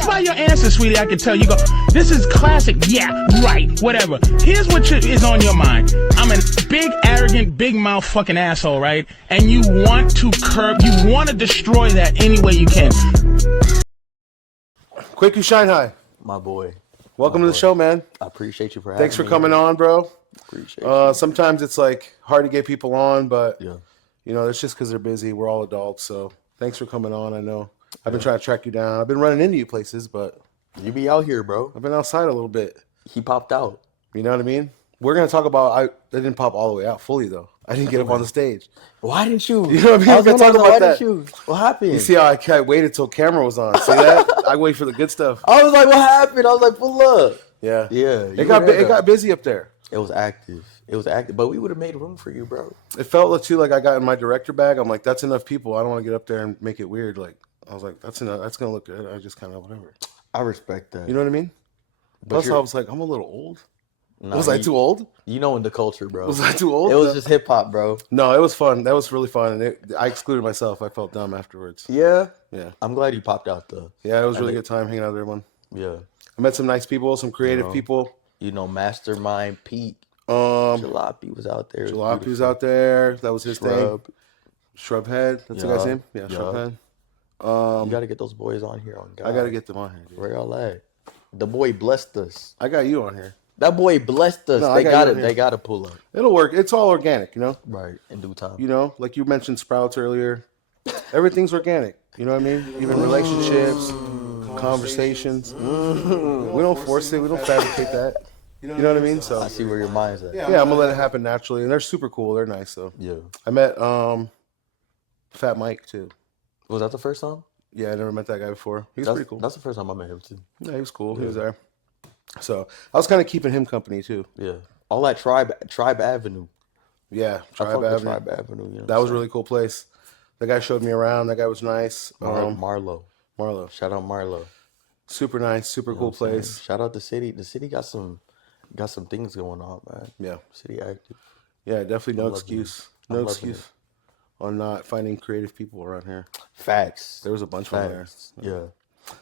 Just by your answer, sweetie, I can tell you go, this is classic. Yeah, right, whatever. Here's what is on your mind. I'm a big, arrogant, big mouth fucking asshole, right? And you want to you want to destroy that any way you can. KwakuShineHi. My boy. Welcome to the show, man. I appreciate you for having me. Thanks for coming on, bro. Appreciate you. Sometimes it's like hard to get people on, but Yeah. you know, it's just because they're busy. We're all adults, so thanks for coming on. I know I've been trying to track you down. I've been running into you places, but You be out here, bro. I've been outside a little bit. He popped out. You know what I mean? We're gonna talk about. I didn't pop all the way out fully though. I didn't get up on the stage. Why didn't you? You know what I mean? I was We're gonna gonna talk why about didn't that. you? What happened? You see how I waited till camera was on? See that? I wait for the good stuff. I was like, what happened? I was like, pull up. Yeah, Yeah. It got busy up there. It was active. But we would have made room for you, bro. It felt too like I got in my director bag. I'm like, that's enough people. I don't want to get up there and make it weird. Like I was like, that's enough. That's gonna look good. I just kind of whatever. I respect that. You know what I mean? But Plus, I was like, I'm a little old. Nah, Was I too old? You know in the culture, bro. Was I too old? It was just hip hop, bro. No, it was fun. That was really fun. And I excluded myself. I felt dumb afterwards. Yeah. Yeah. I'm glad you popped out though. Yeah, it was a really good time hanging out with everyone. Yeah. I met some nice people, some creative people. You know, Mastermind Pete. Jalopy Jalopy was out there. Jalopy was out there. That was his Shrub. thing. Shrubhead. That's the guy's name? Yeah, Shrubhead. You got to get those boys on here. On God. I got to get them on here, dude. Where y'all at? The boy blessed us. I got you on here. That boy blessed us. No, they got you it. on They here. got to pull up. It'll work. It's all organic, you know? Right. In due time. You know, like you mentioned sprouts earlier. Everything's organic. You know what I mean? Even relationships, conversations. We don't force it. We don't fabricate that. You know what I mean? So I see where your mind's at. yeah, I'm gonna let it happen naturally. And they're super cool. They're nice. So Yeah. I met Fat Mike too. Was that the first time? Yeah, I never met that guy before. He's That's pretty cool. That's the first time I met him too. Yeah, he was cool. He was there. So I was kind of keeping him company too. Yeah. All that Tribe Avenue. Yeah, I fuck Tribe with Avenue. Tribe Avenue. You know That was a really cool place. The guy showed me around. That guy was nice. Marlo. Marlo, Shout out Marlo. super nice, super cool place. Shout out the city. The city got some things going on, man. Yeah, City active. yeah, definitely no loving excuse. I'm No loving excuse on not finding creative people around here. Facts. There was a bunch of them there. Facts. Yeah.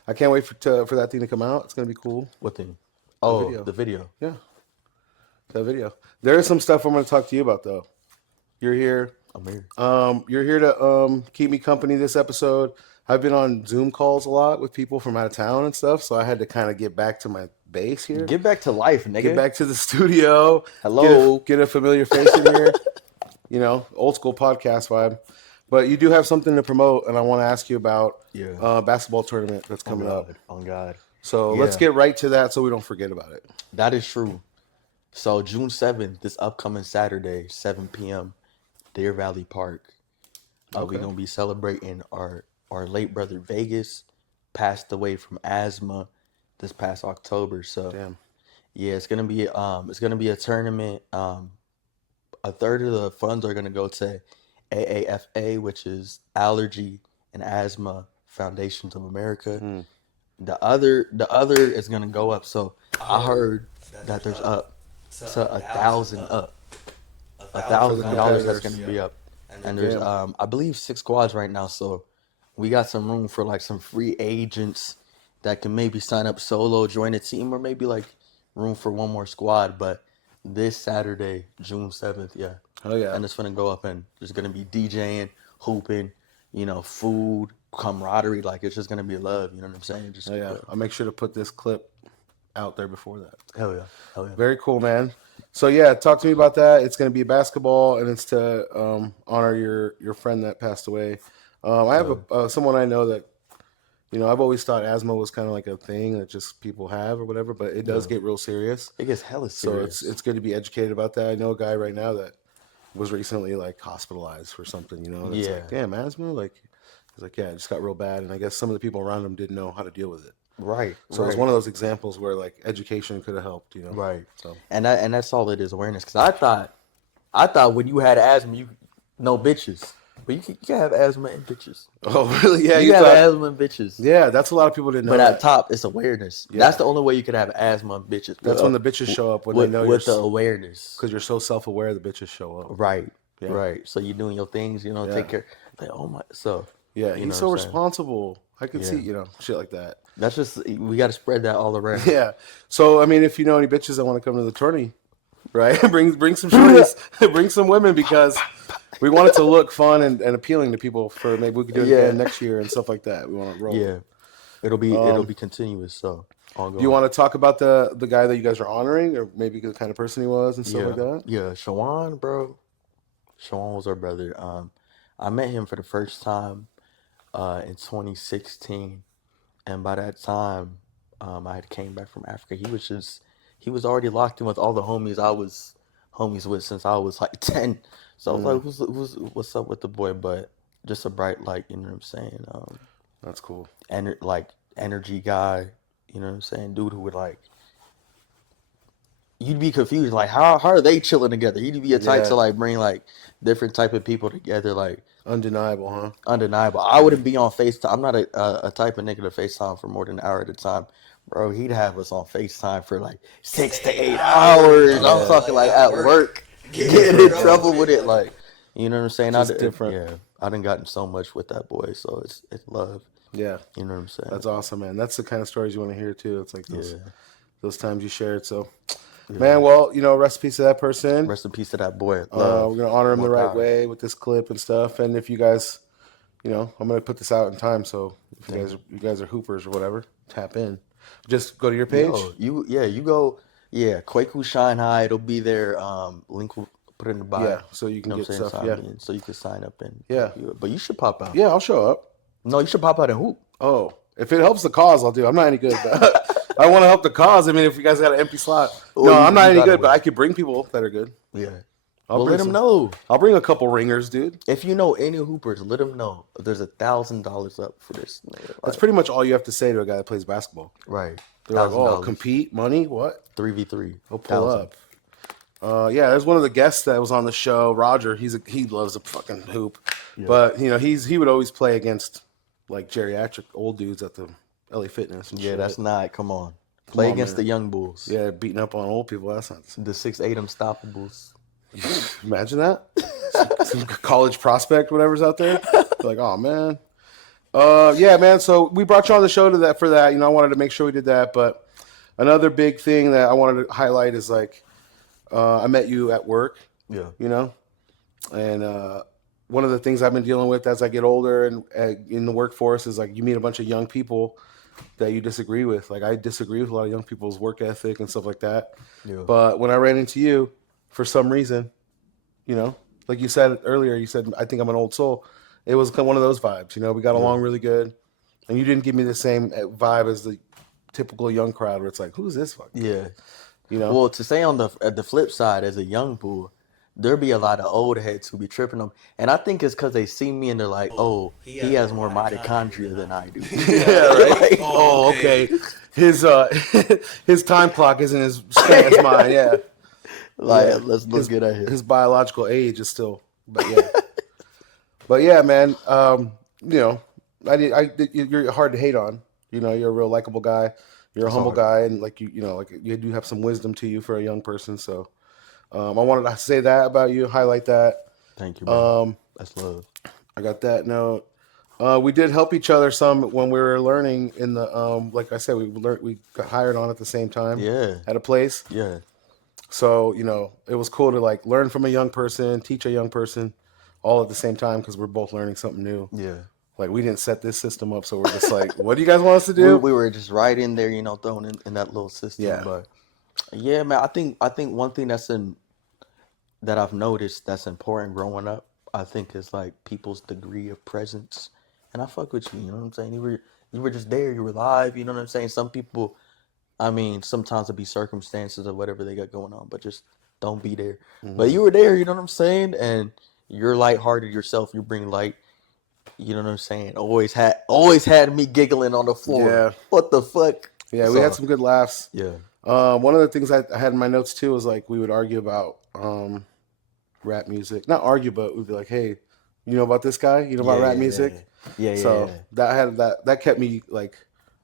I can't wait for that thing to come out. It's gonna be cool. What thing? Oh, video. the video. Yeah, that video. There is some stuff I'm gonna talk to you about though. You're here. I'm here. You're here to keep me company this episode. I've been on Zoom calls a lot with people from out of town and stuff, so I had to kind of get back to my base here. Get back to life, nigga. Get back to the studio. Hello. Get a familiar face in here. You know, old school podcast vibe. But you do have something to promote, and I want to ask you about basketball tournament that's coming up. On God. So Yeah. let's get right to that so we don't forget about it. That is true. So June 7th, this upcoming Saturday, 7 p.m., Deer Valley Park. We're going to be celebrating our late brother Vegas passed away from asthma this past October. So Damn. yeah, it's gonna be a tournament. A third of the funds are gonna go to AAFA, which is Allergy and Asthma Foundations of America. The other is gonna go up. So I heard that there's up to $1,000 $1,000 that's gonna be up. And there's I believe 6 squads right now, so we got some room for like some free agents that can maybe sign up solo, join a team, or maybe like room for one more squad. But this Saturday, June 7th, yeah. Oh yeah. And it's gonna go up, and there's gonna be DJing, hooping, you know, food, camaraderie. Like it's just gonna be love. You know what I'm saying? Just Oh yeah. I'll make sure to put this clip out there before that. hell yeah, hell yeah. Very cool, man. So yeah, talk to me about that. It's going to be basketball, and it's to honor your friend that passed away. I have someone I know that, you know, I've always thought asthma was kind of like a thing that just people have or whatever, but it does get real serious. It gets hella serious. So it's good to be educated about that. I know a guy right now that was recently like hospitalized for something, you know. That's like, damn, asthma? Like, he's like, yeah, it just got real bad, and I guess some of the people around him didn't know how to deal with it. Right. So it's one of those examples where like education could have helped, you know. Right. So And that's all it is, awareness. Because I thought when you had asthma, you no bitches, but you can have asthma and bitches. oh really? Yeah, you have thought, asthma and bitches. yeah. That's a lot of people didn't know. But that. at top, it's awareness. Yeah. That's the only way you could have asthma and bitches. That's when the bitches show up when they know with you're the awareness. because you're so self-aware. The bitches show up. Right. Yeah. Right. So you're doing your things. Take care. Like, oh my. So Yeah, you he's know so what I'm saying? responsible. I could see, Yeah. you know, shit like that. That's just we got to spread that all around. Yeah. So I mean, if you know any bitches that want to come to the tourney, right? bring some shorties, bring some women because we want it to look fun and appealing to people. For maybe we could do it again next year and stuff like that. We want to roll. Yeah, it'll be continuous. So do you want to talk about the guy that you guys are honoring, or maybe the kind of person he was and stuff like that? Yeah, Shawan, bro. Shawan was our brother. I met him for the first time in 2016, and by that time, I had came back from Africa. He was already locked in with all the homies I was homies with since I was like 10. So I was like, what's up with the boy? But just a bright light, you know what I'm saying? That's cool. Energy guy, you know what I'm saying? Dude who would like, you'd be confused, like how are they chilling together? He'd be a type to like bring like different type of people together, like undeniable, huh? Undeniable. I wouldn't be on FaceTime. I'm not a type of nigga to FaceTime for more than an hour at a time. Bro, he'd have us on FaceTime for like 6 to 8 hours. I'm talking like at work. Getting in trouble with it. Like, you know what I'm saying? Just different. Yeah. I done gotten so much with that boy, so it's love. Yeah. You know what I'm saying? That's awesome, man. That's the kind of stories you want to hear too. It's like those times you shared. So man, well, you know, rest in peace to that person. Rest in peace to that boy. We're gonna honor him the right way with this clip and stuff. And if you guys, you know, I'm gonna put this out in time, so if you guys are hoopers or whatever, tap in. Just go to your page. You go. Yeah, KwakuShineHi. It'll be there. Link will put it in the bio. Yeah, so you can get stuff. So you can sign up and But you should pop out. Yeah, I'll show up. No, you should pop out and hoop. Oh, if it helps the cause, I'll do. I'm not any good. But I want to help the cause. I mean, if you guys got an empty slot, I'm not any good, but I could bring people that are good. Yeah. Let them know. I'll bring a couple ringers, dude. If you know any hoopers, let them know. There's $1,000 up for this. That's pretty much all you have to say to a guy that plays basketball. Right. They're like, oh, compete, money, what? 3v3. He'll pull up. There's one of the guests that was on the show, Roger. He loves a fucking hoop, but you know he would always play against like geriatric old dudes at the LA Fitness. And shit. That's not. Come on, play against the young bulls. Yeah, beating up on old people. That's not the 6'8" unstoppables. Imagine that. Some college prospect, whatever's out there. Like, oh man. Man. So we brought you on the show for that. You know, I wanted to make sure we did that. But another big thing that I wanted to highlight is like, I met you at work. Yeah. You know, and one of the things I've been dealing with as I get older and in the workforce is like you meet a bunch of young people that you disagree with. Like I disagree with a lot of young people's work ethic and stuff like that. Yeah. But when I ran into you, for some reason, you know, like you said earlier, you said, I think I'm an old soul. It was one of those vibes, you know, we got along really good. And you didn't give me the same vibe as the typical young crowd where it's like, who's this fuck? Yeah. You know? Well, to say on the flip side, as a young bull, there be a lot of old heads who be tripping them. And I think it's because they see me and they're like, oh, he has more mitochondria than I do. Yeah, right? Like, oh, okay. His time clock isn't as spent as mine, yeah. Like, let's get out here. His biological age is still, but yeah. But yeah, man, you know, you're hard to hate on. You know, you're a real likable guy. You're a humble guy, and like you know, like you do have some wisdom to you for a young person. So, I wanted to say that about you, highlight that. Thank you, man. That's love. I got that note. We did help each other some when we were learning in the like I said, we got hired on at the same time. Yeah. At a place. Yeah. So, you know, it was cool to like learn from a young person, teach a young person all at the same time because we're both learning something new. Yeah. Like we didn't set this system up, so we're just like, what do you guys want us to do? We were just right in there, you know, thrown in that little system. Yeah. But yeah, man, I think one thing that I've noticed that's important growing up, I think is like people's degree of presence. And I fuck with you, you know what I'm saying? You were just there, you were live, you know what I'm saying? Some people, I mean, sometimes it'll be circumstances or whatever they got going on, but just don't be there. Mm-hmm. But you were there, you know what I'm saying? And you're lighthearted yourself. You bring light. You know what I'm saying? Always had me giggling on the floor. Yeah. What the fuck? Yeah, we had some good laughs. Yeah. One of the things I had in my notes too was like we would argue about rap music. Not argue, but we'd be like, hey, you know about this guy? You know about rap music? Yeah. So that kept me like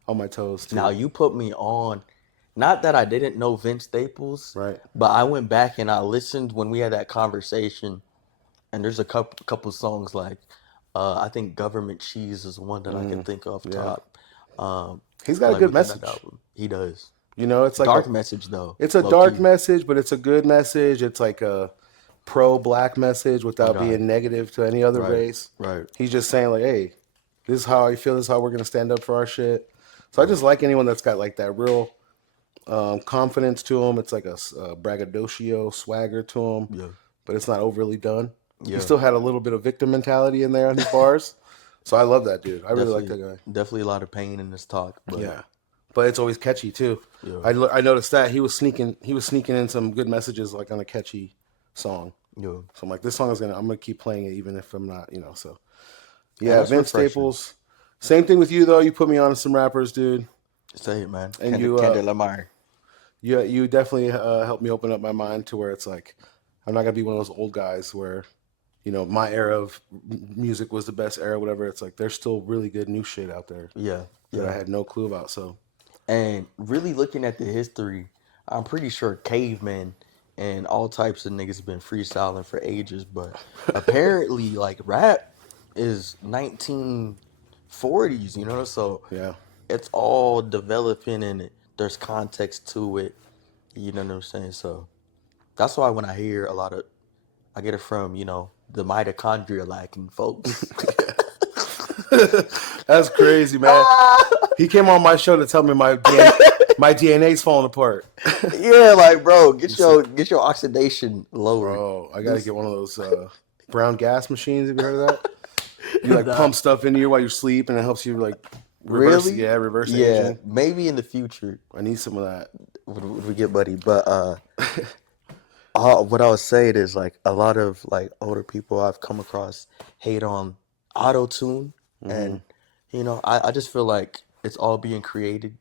on my toes too. Now you put me on. Not that I didn't know Vince Staples, right? But I went back and I listened when we had that conversation, and there's a couple songs like I think Government Cheese is one that I can think of top. He's got I a like good within that message. album. He does. You know, it's like Dark message though. it's a Low dark key. message, but it's a good message. It's like a pro-black message I without got it. being negative to any other Right. race. Right. He's just saying like, hey, this is how I feel. This is how we're gonna stand up for our shit. So I Right. just like anyone that's got like that real confidence to him. It's like a braggadocio swagger to him, Yeah. but it's not overly done. He Yeah. still had a little bit of victim mentality in there on his bars. So I love that dude. I really like that guy. Definitely a lot of pain in this talk, but Yeah, but it's always catchy too. yeah. I noticed that he was sneaking in some good messages like on a catchy song. Yeah. So I'm like, this song is I'm gonna keep playing it even if I'm not, So Yeah, yeah, that's Vince refreshing. Staples. Same thing with you though. You put me on to some rappers, dude, Say it, man. and Kendrick Lamar. you definitely helped me open up my mind to where it's like I'm not gonna be one of those old guys where my era of music was the best era, whatever. It's like there's still really good new shit out there Yeah. that I Yeah. had no clue about. So And really looking at the history, I'm pretty sure cavemen and all types of niggas been freestyling for ages, but apparently like rap is 1940s, so yeah, it's all developing and there's context to it, you know what I'm saying? So that's why when I hear I get it from, the mitochondria lacking folks. that's crazy, man. He came on my show to tell me my DNA's falling apart. Yeah, like bro, get your oxidation lowered. Bro, I gotta get one of those brown gas machines. Have you heard of that? You like Nah. pump stuff into you while you sleep, and it helps you like reverse. Really? Yeah, reverse Yeah, aging. maybe in the future I need some of that. when we get buddy. But what I was saying is like a lot of like older people I've come across hate on auto tune, and I just feel like it's all being created,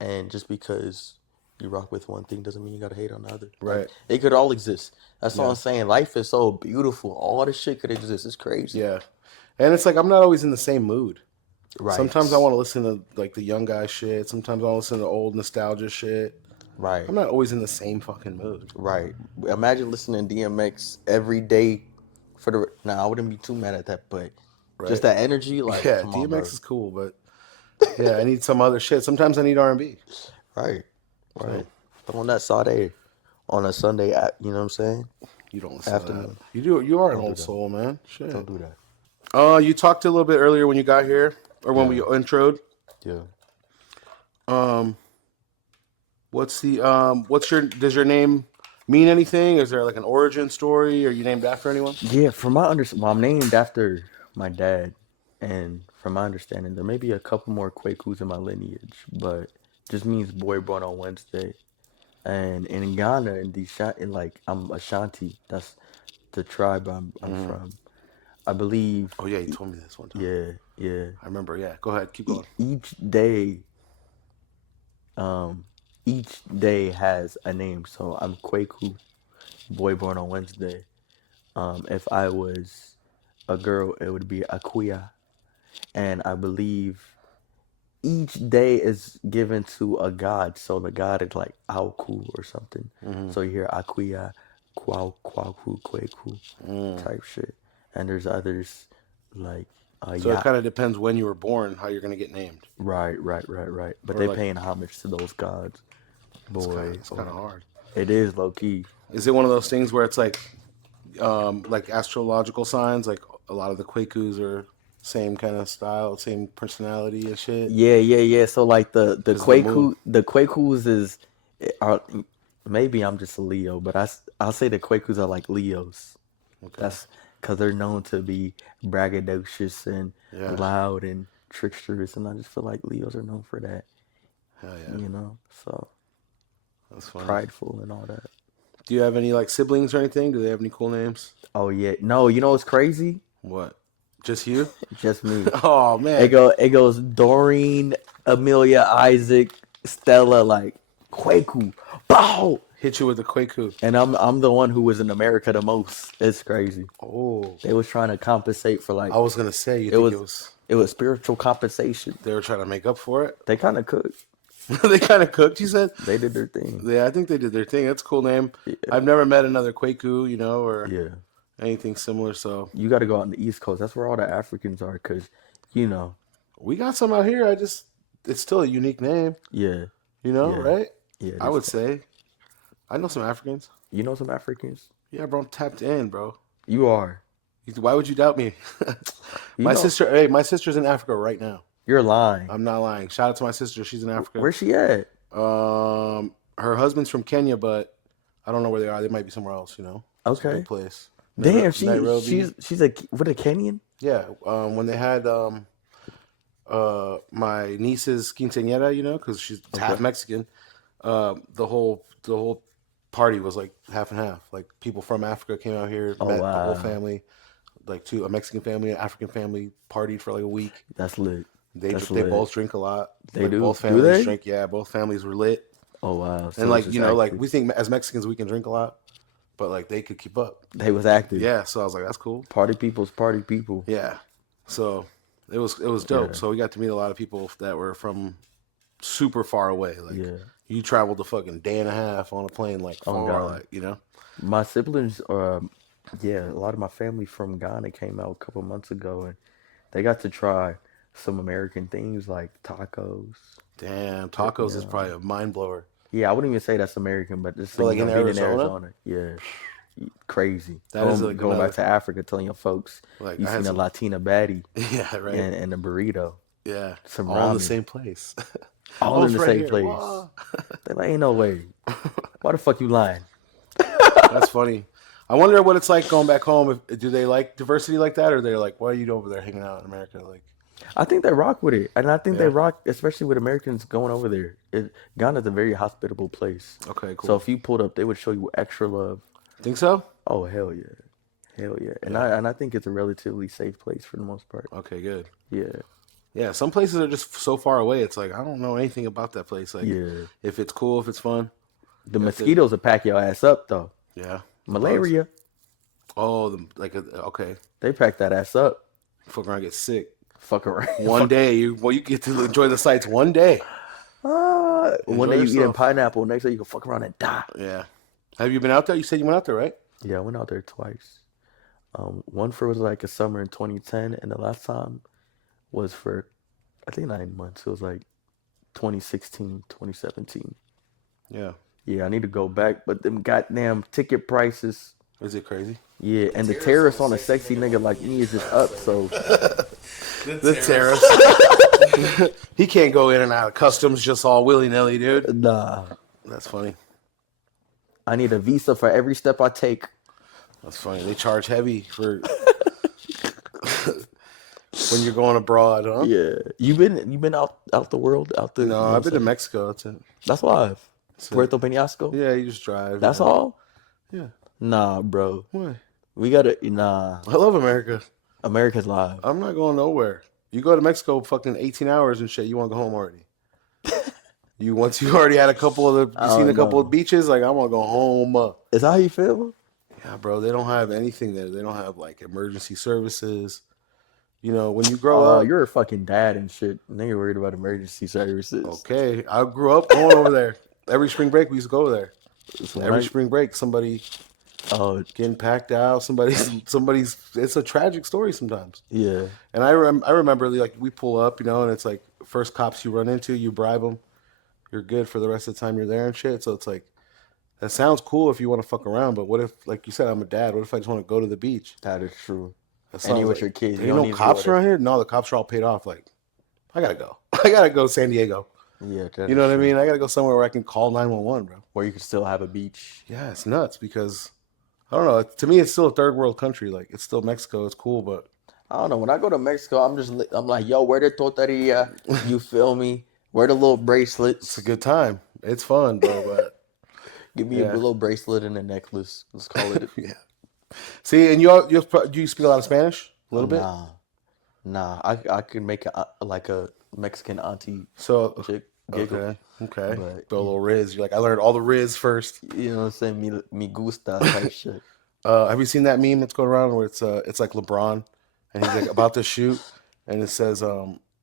and just because you rock with one thing doesn't mean you gotta hate on the other. Like, Right. it could all exist. That's all Yeah. I'm saying. Life is so beautiful. All this shit could exist. It's crazy. Yeah, and it's like I'm not always in the same mood. Right. Sometimes I want to listen to like the young guy shit. Sometimes I want to listen to old nostalgia shit. Right. I'm not always in the same fucking mood. Right. Imagine listening to DMX every day I wouldn't be too mad at that, but Right. just that energy, like, Yeah, come on, DMX bro. is cool, but yeah, I need some other shit. Sometimes I need R&B. Right. Right. Throw on that Sade on a Sunday, you know what I'm saying? You don't listen to Afternoon. that. You do. You are an Don't do old that. soul, man. Shit. Don't do that. You talked a little bit earlier when you got here, or when we introed. Yeah. Does your name mean anything? Is there like an origin story? Are you named after anyone? Yeah, from my well, I'm named after my dad, and from my understanding, there may be a couple more Kwakus in my lineage, but just means boy born on Wednesday. And in Ghana, I'm Ashanti. That's the tribe I'm from. I believe. Oh yeah, you told me this one time. Yeah, yeah. I remember. Yeah, go ahead, keep going. Each day, each day has a name. So I'm Kwaku, boy born on Wednesday. If I was a girl, it would be Akuya, and I believe each day is given to a god. So the god is like Auku or something. So you hear Akuya, Kwaku, Kwaku type shit. And there's others like So it kind of depends when you were born, how you're gonna get named. Right. But Or they're like- paying homage to those gods. Boy, It's kind of hard. it is low key. Is it one of those things where it's like astrological signs? Like a lot of the Kwakus are same kind of style, same personality and shit. Yeah. So like the moon. Kwakus are maybe I'm just a Leo, but I'll say the Kwakus are like Leos. Okay. That's because they're known to be braggadocious and loud and tricksterous, and I just feel like Leos are known for that. Hell yeah. So That's funny. prideful and all that. Do you have any like siblings or anything? Do they have any cool names? Oh yeah, no, you know what's crazy? What? Just you? Just me. Oh man. It goes Doreen, Amelia, Isaac, Stella, like Kwaku, bow. Hit you with the Kwaku. And I'm the one who was in America the most. It's crazy. Oh. They was trying to compensate for like I was gonna say it was spiritual compensation. they were trying to make up for it. They kind of cooked. They kind of cooked, you said? They did their thing. Yeah, I think they did their thing. That's a cool name. Yeah. I've never met another Kwaku, or Yeah. anything similar. So You got to go out on the East Coast. That's where all the Africans are, because we got some out here. I just it's still a unique name. Yeah. You know, Yeah. right? Yeah. I would say. I know some Africans. You know some Africans? Yeah, bro. I'm tapped in, bro. You are. Why would you doubt me? You know, My sister's in Africa right now. you're lying. I'm not lying. Shout out to my sister. She's in Africa. Where's she at? Her husband's from Kenya, but I don't know where they are. They might be somewhere else. You know. It's a Okay. big place. Damn, Nairobi. she's a Kenyan? Yeah. When they had my niece's quinceañera, you know, because she's half Mexican. The whole party was like half and half. Like people from Africa came out here, met the whole family, like a Mexican family, an African family, partied for like a week. That's lit. They both drink a lot. They like, do. Both families they? drink. Yeah, both families were lit. Oh wow. So and like you know, like we think as Mexicans we can drink a lot, but like they could keep up. They was active. Yeah, so I was like, that's cool. Party people's party people. Yeah, so it was dope. Yeah. So we got to meet a lot of people that were from super far away. Like you traveled a fucking day and a half on a plane, like far, like you know. My siblings, a lot of my family from Ghana came out a couple months ago, and they got to try some American things like tacos. Damn, tacos is probably a mind blower. Yeah, I wouldn't even say that's American, but just like in Arizona. Yeah, crazy. Going back to Africa, telling your folks like you seen a Latina baddie. Yeah, right. And a burrito. Yeah, some all in the ramen. same place. All in the same place. They're like, ain't no way. Why the fuck you lying? That's funny. I wonder what it's like going back home. Do they like diversity like that, or they're like, why are you over there hanging out in America? Like, I think they rock with it, and I think they rock, especially with Americans going over there. Ghana's a very hospitable place. Okay, cool. So if you pulled up, they would show you extra love. Think so? Oh hell yeah, hell yeah. And I think it's a relatively safe place for the most part. Okay, good. Yeah. Yeah, some places are just so far away. It's like I don't know anything about that place. Like, if it's cool, if it's fun. The mosquitoes will pack your ass up though. Yeah. Malaria. Oh, okay. They pack that ass up. Fuck around, get sick. Fuck around. One day, you get to enjoy the sights. One day. One day you eating pineapple. Next day you can fuck around and die. Yeah. Have you been out there? You said you went out there, right? Yeah, I went out there twice. One for was like a summer in 2010, and the last time was for, I think 9 months. It was like 2016, 2017. Yeah. Yeah, I need to go back, but them goddamn ticket prices. Is it crazy? Yeah, and the tariffs on a sexy nigga like me is just up, so. The tariffs. He can't go in and out of customs just all willy-nilly, dude. Nah. That's funny. I need a visa for every step I take. That's funny. They charge heavy for when you're going abroad, huh? Yeah. You been out the world? No, I've been to Mexico. That's it. That's why. Puerto Peñasco? Yeah, you just drive. That's all? Yeah. Nah, bro. What? We gotta, nah. I love America. America's live. I'm not going nowhere. You go to Mexico fucking 18 hours and shit, you want to go home already. Once you already had a couple of beaches, like I want to go home. Is that how you feel? Yeah, bro. They don't have anything there. They don't have like emergency services. You know, when you grow up, you're a fucking dad and shit. And then you're worried about emergency services. Okay, I grew up going over there. Every spring break, we used to go over there. So spring break, somebody getting packed out. Somebody's. It's a tragic story sometimes. Yeah. And I remember like we pull up, you know, and it's like first cops you run into, you bribe them. You're good for the rest of the time you're there and shit. So it's like, that sounds cool if you want to fuck around, but what if, like you said, I'm a dad. What if I just want to go to the beach? That is true. And you with your kids. You no cops around here? No, the cops are all paid off. Like, I gotta go. I gotta go to San Diego. Yeah. You know what I mean? I gotta go somewhere where I can call 911, bro. Where you can still have a beach. Yeah, it's nuts because, I don't know. To me, it's still a third world country. Like, it's still Mexico. It's cool, but. I don't know. When I go to Mexico, I'm like, yo, where the tortilla? You feel me? Where the little bracelets? It's a good time. It's fun, bro, but. Give me a little bracelet and a necklace. Let's call it. Yeah. See, and do you speak a lot of Spanish? A little bit? Nah. I can make a Mexican auntie giggle. Okay. But, throw a little Riz. You're like, I learned all the Riz first. You know what I'm saying? Me gusta type shit. Have you seen that meme that's going around where it's like LeBron and he's like about to shoot and it says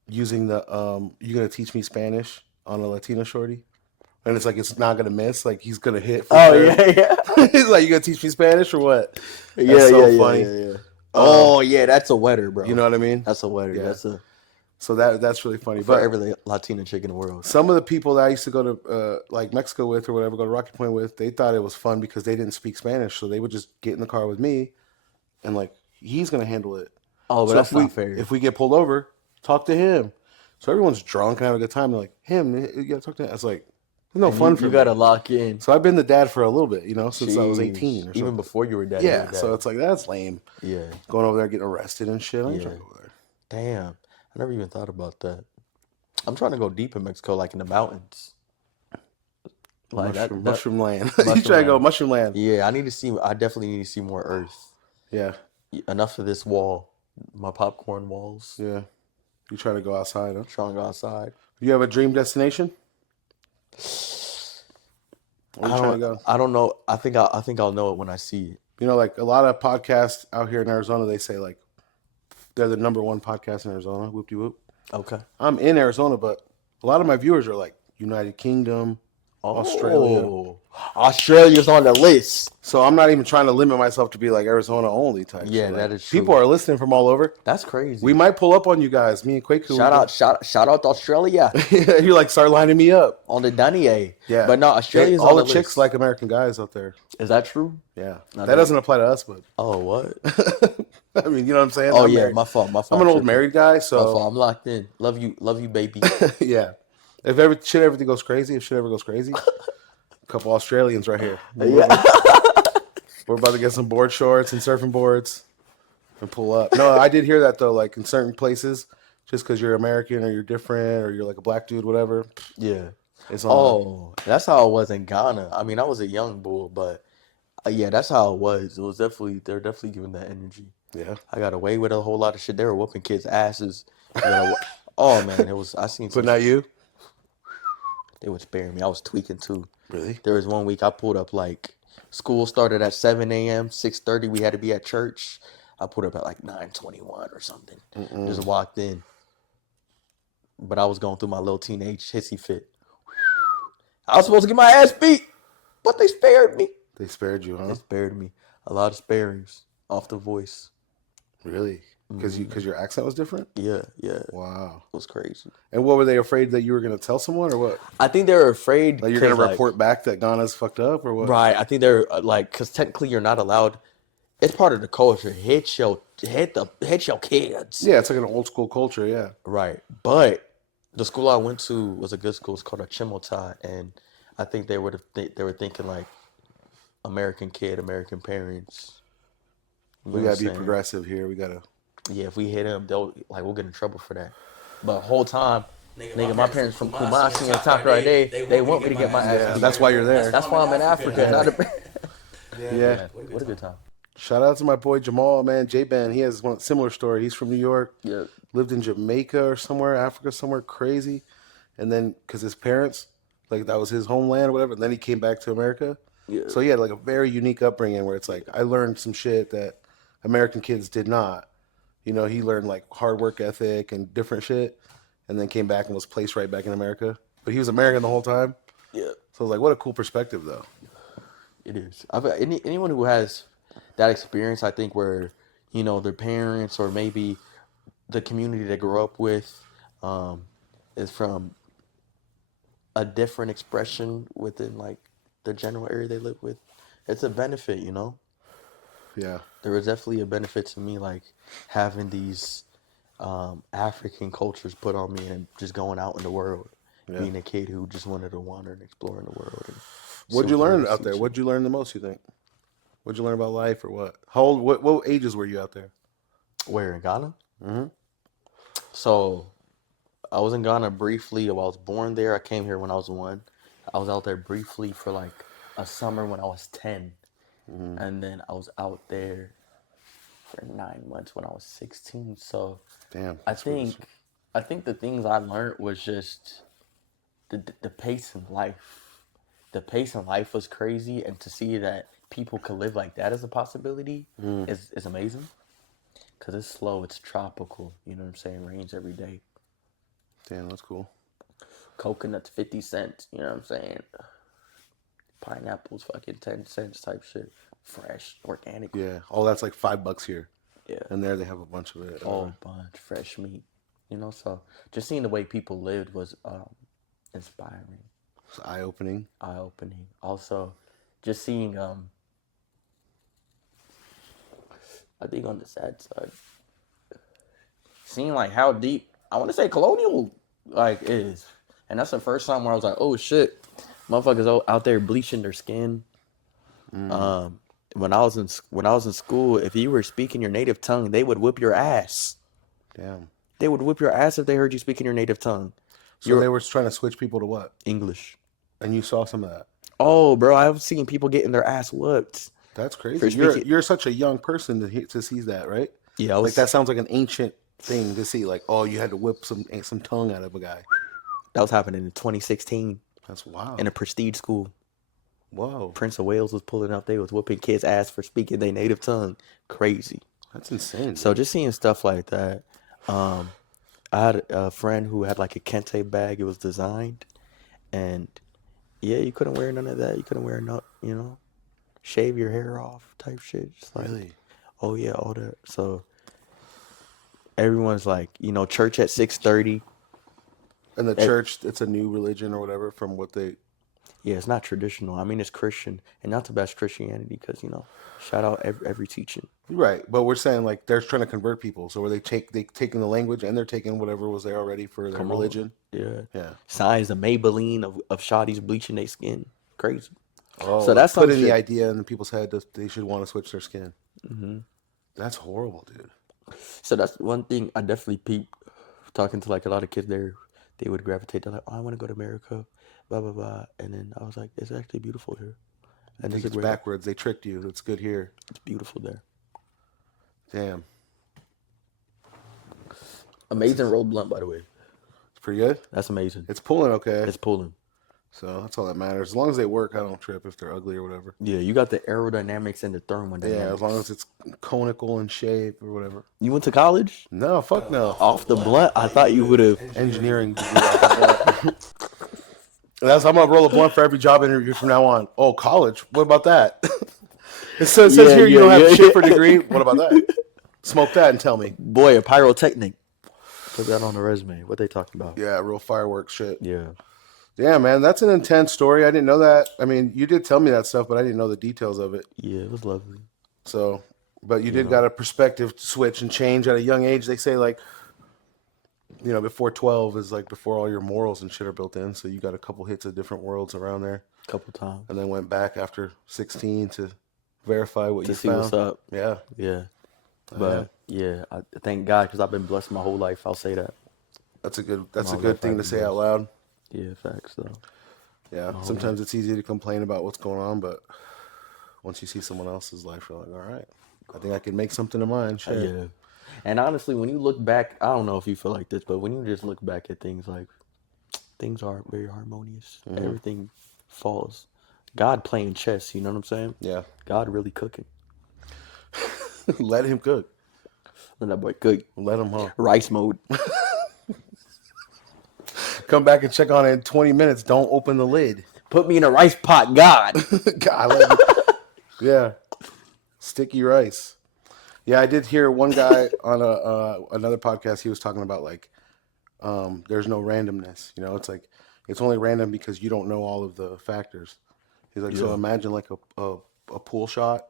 using the you gonna teach me Spanish on a Latina shorty? And it's like it's not gonna miss. Like he's gonna hit. Yeah. He's like, you gonna teach me Spanish or what? That's so funny. Yeah. Oh yeah, that's a wetter, bro. You know what I mean? That's a wetter. Yeah. So that's really funny. For But every Latina chick in the world. some of the people that I used to go to like Mexico with or whatever, go to Rocky Point with, they thought it was fun because they didn't speak Spanish, so they would just get in the car with me, and like he's gonna handle it. Oh, but So that's not fair. if we get pulled over, talk to him. So everyone's drunk and having a good time. They're like, him, you gotta talk to him. It's like, there's no And fun for you me. gotta lock in. So I've been the dad for a little bit, since I was Jeez. 18 or something. Even before you were dad. you Yeah, were dad. so it's like, that's lame. Yeah. Going over there getting arrested and shit. I ain't Yeah. trying to go there. Damn. I never even thought about that. I'm trying to go deep in Mexico, like in the mountains. Like mushroom land. Mushroom You try to go land. mushroom land. Yeah, I definitely need to see more Earth. Yeah, Enough of this wall. My popcorn walls. yeah. You try to go outside, huh? Trying to go outside. You have a dream destination? Where you trying to go? I don't know. I think I'll know it when I see it. Like a lot of podcasts out here in Arizona, they say like they're the number one podcast in Arizona. Whoop de whoop. Okay. I'm in Arizona, but a lot of my viewers are like United Kingdom, Australia. Australia's on the list. So I'm not even trying to limit myself to be like Arizona only type. Yeah, so, that like, is true. people are listening from all over. That's crazy. We might pull up on you guys, me and Kwaku. Shout out to Australia You like start lining me up. on the Danier. Yeah, But no, Australia's all on the the chicks list. like American guys out there. Is that true? Yeah, Not that doesn't apply to us, but Oh, what? I mean, you know what I'm saying? Oh I'm yeah, married. my fault. I'm an old tripping. married guy, My so fault. I'm locked in. Love you, baby. yeah. If everything goes crazy, if shit ever goes crazy, a couple Australians right here. Yeah. We're about to get some board shorts and surfing boards and pull up. No, I did hear that though. Like in certain places, just because you're American or you're different or you're like a black dude, whatever. Yeah. It's on. Oh, that's how it was in Ghana. I mean, I was a young bull, but yeah, that's how it was. It was they're definitely giving that energy. Yeah. I got away with a whole lot of shit. They were whooping kids' asses. Oh man, it was. I seen some. But not you. They would spare me. I was tweaking too. Really? There was one week I pulled up like school started at 7 a.m. 6:30. We had to be at church. I pulled up at like 9:21 or something. Just walked in. But I was going through my little teenage hissy fit. I was supposed to get my ass beat, but they spared me. They spared you, huh? They spared me. A lot of sparings off the voice. Really? Because your accent was different? Yeah, yeah. Wow. It was crazy. And what were they afraid that you were going to tell someone or what? I think they were afraid. Like you're going to report back that Ghana's fucked up or what? Right. I think they're like, because technically you're not allowed. It's part of the culture. Hit your kids. Yeah, it's like an old school culture, yeah. Right. But the school I went to was a good school. It's called a Chimota, and I think they were thinking like American kid, American parents. We got to be progressive here. We got to. Yeah, if we hit them, we'll get in trouble for that. But the whole time, nigga, my parents from Kumasi and Takara, they want me to get my ass beat. That's why you're there. That's why I'm in Africa. Yeah. What a good time. Shout out to my boy Jamal, man. J-Ben, he has one similar story. He's from New York. Yeah. Lived in Jamaica or somewhere, Africa, somewhere crazy. And then, because his parents, like that was his homeland or whatever, and then he came back to America. Yeah. So he had like a very unique upbringing where it's like, I learned some shit that American kids did not. He learned like hard work ethic and different shit, and then came back and was placed right back in America. But he was American the whole time. Yeah. So I was like, what a cool perspective, though. It is. Anyone who has that experience, I think, where their parents or maybe the community they grew up with is from a different expression within like the general area they live with. It's a benefit, Yeah. There was definitely a benefit to me, like having these African cultures put on me and just going out in the world, being a kid who just wanted to wander and explore in the world. What'd you learn out there? What'd you learn the most, you think? What'd you learn about life or what? How old, what ages were you out there? Where, in Ghana? Mm-hmm. So I was in Ghana briefly. I was born there. I came here when I was 1. I was out there briefly for like a summer when I was 10. Mm-hmm. And then I was out there for 9 months when I was 16. So damn, I think the things I learned was just the pace in life. The pace in life was crazy, and to see that people could live like that as a possibility is amazing. Because it's slow, it's tropical. You know what I'm saying? Rains every day. Damn, that's cool. Coconuts 50 cents. You know what I'm saying? Pineapples fucking 10 cents type shit. Fresh, organic. Yeah. Oh, that's like $5 here. Yeah. And there they have a bunch of it. Oh, bunch. Fresh meat. You know, so just seeing the way people lived was inspiring, It's eye-opening. eye-opening. Also, just seeing I think on the sad side, seeing like how deep I want to say colonial like is, and that's the first time where I was like, oh shit, motherfuckers out there bleaching their skin. When I was in school, if you were speaking your native tongue, they would whip your ass. Damn. They would whip your ass if they heard you speaking your native tongue. So they were trying to switch people to what? English. And you saw some of that. Oh, bro, I've seen people getting their ass whooped. That's For crazy. speaking- You're such a young person to see that, right? Yeah, Like that sounds like an ancient thing to see. Like, oh, you had to whip some tongue out of a guy. that was happening in 2016 That's wild. in a prestige school. Whoa, Prince of Wales was pulling up. They was whooping kids' ass for speaking their native tongue. Crazy. that's insane. So just seeing stuff like that. I had a friend who had like a kente bag. It was designed, and yeah, you couldn't wear none of that. You couldn't wear shave your hair off type shit. Just like, Really? oh yeah, all that. So everyone's like, church at 6:30. And the church, it's a new religion or whatever from what they. Yeah, it's not traditional. I mean, it's Christian, and not to bash Christianity, because shout out every teaching. Right, but we're saying like they're trying to convert people. So where they taking the language and they're taking whatever was there already for their religion. Yeah. Yeah. Signs the Maybelline of shawties bleaching their skin. Crazy. Oh, So that's some putting the shit. idea in people's head that they should want to switch their skin. Mm-hmm. That's horrible, dude. So that's one thing I definitely peeped. Talking to like a lot of kids there, they would gravitate. They're like, oh, I want to go to America, blah blah blah. And then I was like, it's actually beautiful here. I think it's backwards. They tricked you. It's good here. It's beautiful there. Damn. Amazing rolled blunt, by the way. It's pretty good. That's amazing. It's pulling okay. It's pulling. So that's all that matters. As long as they work, I don't trip if they're ugly or whatever. Yeah, you got the aerodynamics and the thermodynamics. Yeah, as long as it's conical in shape or whatever. You went to college? No, fuck no. Off the blunt? I thought you would have. Engineering degree. I'm gonna roll a blunt for every job interview from now on. Oh, college? What about that? It says here you don't have shit for a degree. What about that? Smoke that and tell me. Boy, a pyrotechnic. Put that on the resume. What they talking about? Yeah, real fireworks shit. Yeah. Yeah, man, that's an intense story. I didn't know that. I mean, you did tell me that stuff, but I didn't know the details of it. Yeah, it was lovely. So, but you did got a perspective switch and change at a young age. They say like, before 12 is like before all your morals and shit are built in. So you got a couple hits of different worlds around there. A couple times. And then went back after 16 to verify what you To see found. what's up. Yeah. Yeah. But yeah, I thank God because I've been blessed my whole life. I'll say that. That's a good thing to say out loud. Yeah, facts though. Yeah. Sometimes it's easy to complain about what's going on, but once you see someone else's life, you're like, all right, I think I can make something of mine. Shit. Yeah. And honestly, when you look back, I don't know if you feel like this, but when you just look back at things, like things are very harmonious. Mm-hmm. Everything falls. God playing chess, you know what I'm saying? Yeah. God really cooking. Let him cook. Let that boy cook. Let him home. Rice mode. Come back and check on it in 20 minutes. Don't open the lid. Put me in a rice pot, God. God, yeah. Sticky rice. Yeah, I did hear one guy on another podcast. He was talking about like, there's no randomness. It's like it's only random because you don't know all of the factors. He's like, so imagine like a pool shot,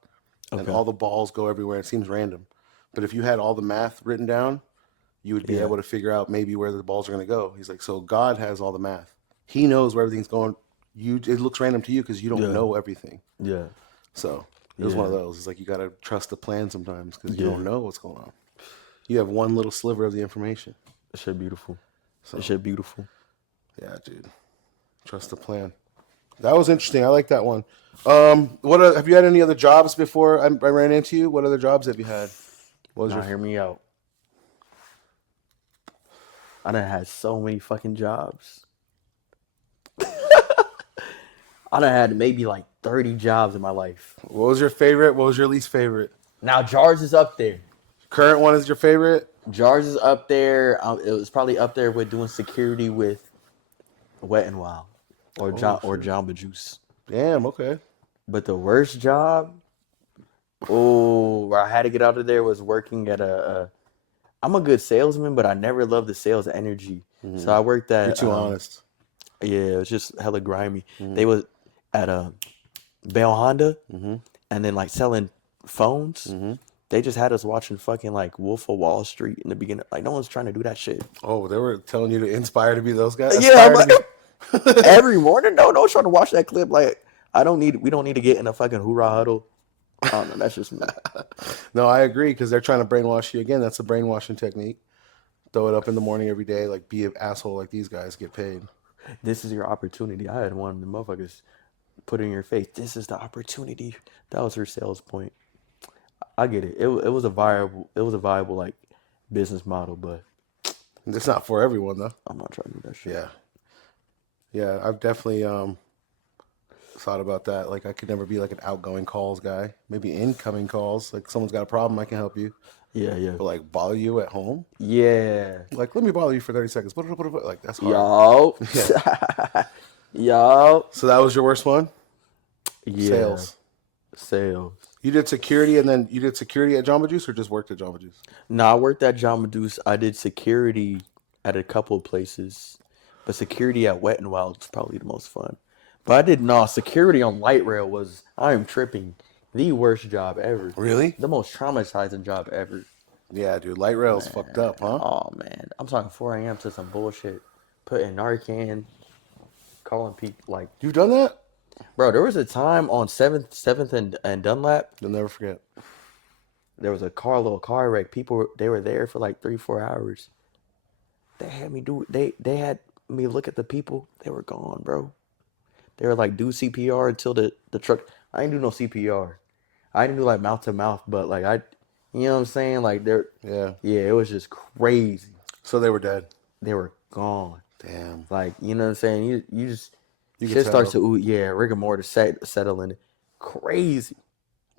and all the balls go everywhere. It seems random, but if you had all the math written down, you would be able to figure out maybe where the balls are going to go. He's like, so God has all the math. He knows where everything's going. It looks random to you because you don't know everything. Yeah. So it was one of those. It's like you got to trust the plan sometimes because you don't know what's going on. You have one little sliver of the information. That shit beautiful. So, that shit beautiful. Yeah, dude. Trust the plan. That was interesting. I like that one. Have you had any other jobs before I ran into you? What other jobs have you had? Hear me out. I done had so many fucking jobs. I done had maybe like 30 jobs in my life. What was your favorite? What was your least favorite? Now, Jars is up there. Current one is your favorite? Jars is up there. It was probably up there with doing security with Wet n Wild or Jamba Juice. Damn, okay. But the worst job, where I had to get out of there was working at I'm a good salesman, but I never loved the sales energy. So I worked at You're too honest. yeah, it was just hella grimy. They was at Bell Honda, and then like selling phones. They just had us watching fucking like Wolf of Wall Street in the beginning. Like no one's trying to do that shit. Oh, they were telling you to inspire to be those guys. Yeah, I'm Aspire to like, every morning. No one's trying to watch that clip. Like we don't need to get in a fucking hoorah huddle. I don't know. That's just me. No, I agree because they're trying to brainwash you again. That's a brainwashing technique. Throw it up in the morning every day, like be an asshole like these guys get paid. This is your opportunity. I had one of the motherfuckers put in your face. This is the opportunity. That was her sales point. I get it. It was a viable like business model, but It's not for everyone though. I'm not trying to do that shit. Yeah, yeah. I've definitely thought about that. Like I could never be like an outgoing calls guy. Maybe incoming calls. Like someone's got a problem, I can help you. Yeah, yeah. But like bother you at home. Yeah. Like let me bother you for 30 seconds. Like that's hard. Yo. Yeah. Yo. So that was your worst one. Yeah. Sales. You did security, and then you did security at Jamba Juice, or just worked at Jamba Juice? No, I worked at Jamba Juice. I did security at a couple of places, but security at Wet n Wild was probably the most fun. But I did security on light rail was, I'm tripping, the worst job ever. Really? The most traumatizing job ever. Yeah, dude. Light rail's fucked up, huh? Oh man, I'm talking 4 a.m. to some bullshit. Putting Narcan, calling people like, You've done that? bro. There was a time on 7th and Dunlap. You'll never forget. There was a little car wreck. People they were there for like 3-4 hours. They had me look at the people. They were gone, bro. They were like do CPR until the truck. I didn't do no CPR. I didn't do like mouth to mouth, but like you know what I'm saying? Like yeah, it was just crazy. So they were dead. They were gone. Damn. Like you know what I'm saying? You just You shit starts to rigor mortis settle in. Crazy.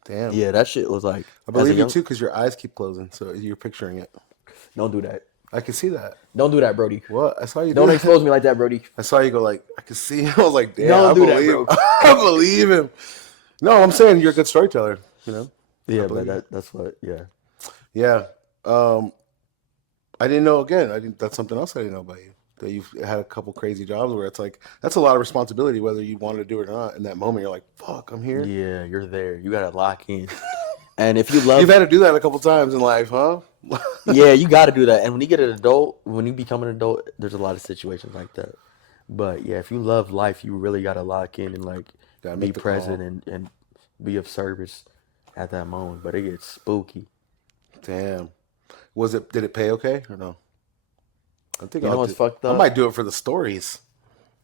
Damn. Yeah, that shit was like. I believe you too, because your eyes keep closing, so you're picturing it. Don't do that. I can see that. Don't do that, Brody. What? I saw you. Don't expose me like that, Brody. I saw you go like, I can see. I was like, damn. Don't I do believe, that, bro. I believe him. No, I'm saying you're a good storyteller. You know. Yeah, but that's what. Yeah. Yeah. I didn't know. Again, that's something else I didn't know about you. That you've had a couple crazy jobs where it's like that's a lot of responsibility, whether you wanted to do it or not. In that moment, you're like, "Fuck, I'm here." Yeah, you're there. You gotta lock in. And if you love, you've had to do that a couple times in life, huh? Yeah, you got to do that. And when you become an adult, there's a lot of situations like that. But yeah, if you love life, you really gotta lock in and like be present and be of service at that moment. But it gets spooky. Damn. Did it pay okay or no? I think what's fucked up? I might do it for the stories.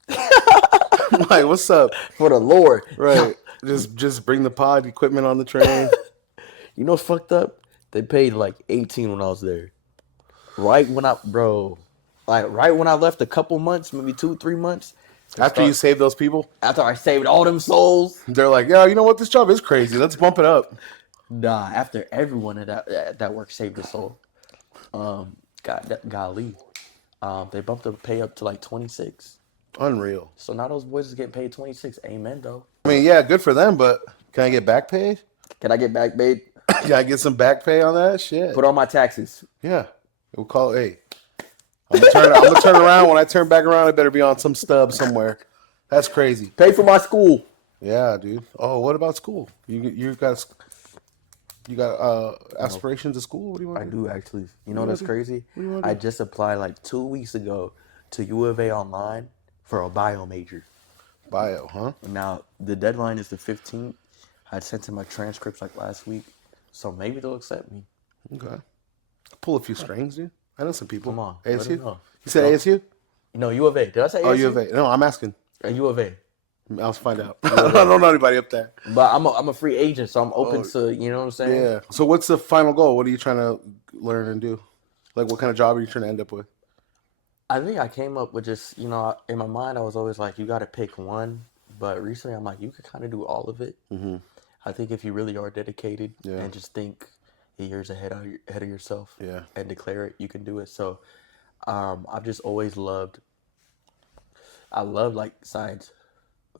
Like, what's up? For the Lord. Right. Just bring the pod equipment on the train. You know what's fucked up? They paid like 18 when I was there. Right when I left a couple months, maybe 2-3 months. After you saved those people? After I saved all them souls. They're like, yeah, you know what? This job is crazy. Let's bump it up. Nah, after everyone at that work saved a soul. Golly. They bumped the pay up to like 26. Unreal. So now those boys is getting paid 26. Amen, though. I mean, yeah, good for them, but can I get back paid? Can I get back paid? Can I get some back pay on that? Shit. Put on my taxes. Yeah. We'll call it, hey. I'm gonna turn around. When I turn back around, I better be on some stub somewhere. That's crazy. Pay for my school. Yeah, dude. Oh, what about school? You got aspirations of school? What do you want? I do actually. You know what's crazy? I just applied like 2 weeks ago to U of A online for a bio major. Bio, huh? Now the deadline is the 15th. I sent in my transcripts like last week, so maybe they'll accept me. Okay. Pull a few strings, dude. I know some people. Come on. ASU? You said ASU? No, U of A. Did I say ASU? Oh, U of A. No, I'm asking. U of A. I'll find out. I don't know anybody up there. But I'm a free agent, so I'm open to, you know what I'm saying? Yeah. So what's the final goal? What are you trying to learn and do? Like, what kind of job are you trying to end up with? I think I came up with just, in my mind, I was always like, you got to pick one. But recently, I'm like, you could kind of do all of it. Mm-hmm. I think if you really are dedicated and just think years ahead of yourself and declare it, you can do it. So I've just always loved like science.